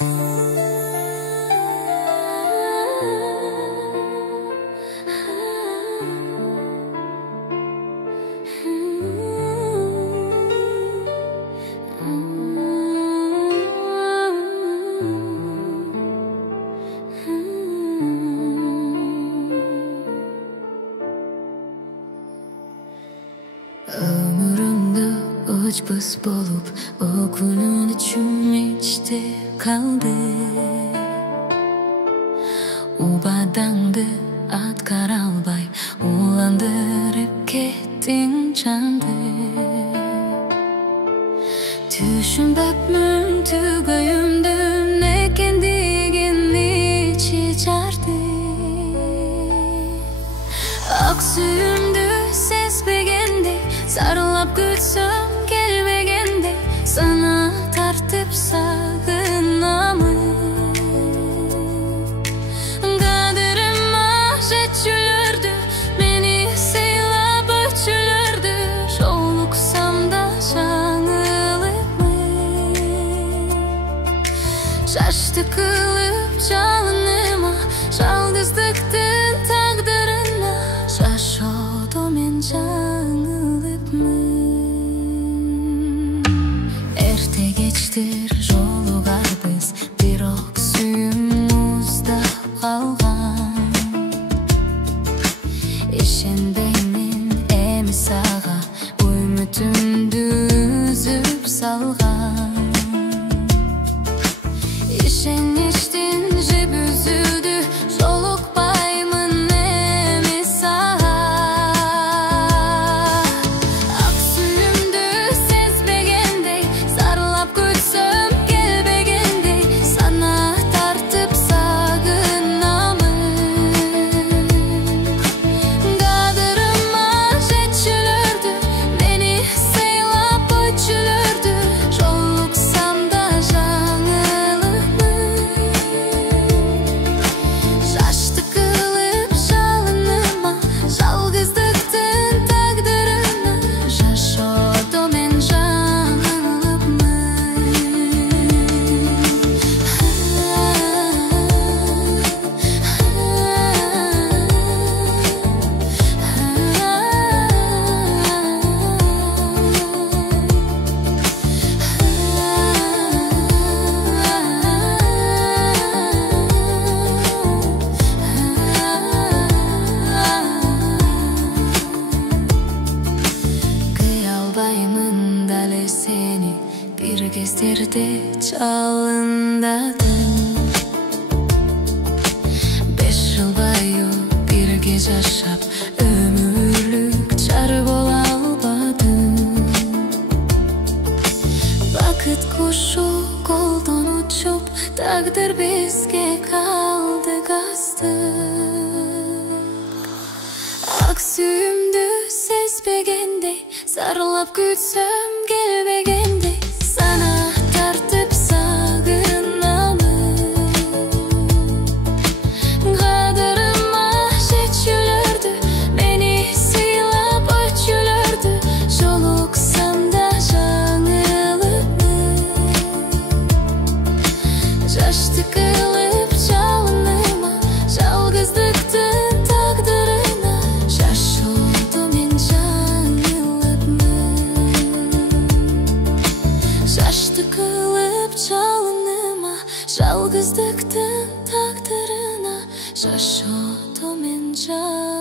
Ömrümde uçbuz bolup o günün içim içte kaldı. Ubadangı atkar albay ulandırıp kettin candı. Düşünbepmün tügayımdı ne kendigini çiçardı. Aksüyümdü ses begendi, sarılıp gütsüm gelmegende, sana tartıp sağınamı. Kaderim aşetçülürdü, beni seylap öçülürdü. Şoluksam da şanılıp mı? Şaştı kılıp çalınıma, şalgızdıktın takdırına. Şaşodu men жаңылып Эрте кечтир жолугарбыз, бирок сүйүүм музда калган. Ишенбеймин эми сага, үмүтүмдү үзүп салган. Ишеничтин жеп үзүлдү, жолукпаймын эми сага. Аксүйүмдү сезбегендей, сарылап күтсөм келбегендей, сана тартып сагынамын. Кадырыма жетчүлөрдү, мени сыйлап өчүлөрдү. Жолуксам да жаңылыпмын. Шашты кылып жалыныма, жалгыздыктын тагдырына. Жашоодо мен жаңылыпмын. Кыя албаймын дале сени, бир кездерде жалындадым. 5 жыл бою бирге жашап, өмүрлүк жар боло албадым. Бакыт кушу колдон учуп, тагдыр бизге калды кастык. Ак сүйүмдү сезбегендей, сарылап күтсөм келбегендей, сана тартып сагынамын. Кадырыма жетчүлөрдү, мени сыйлап өчүлөрдү. Жолуксам да жаңылыпмын. Жашты кылып жалыныма, жалгыздыктын тагдырына. Жашоодо мен жаңылыпмын. Жашты кылып жалыныма, жалгыздыктын тагдырына. Жашоодо мен жаңылыпмын.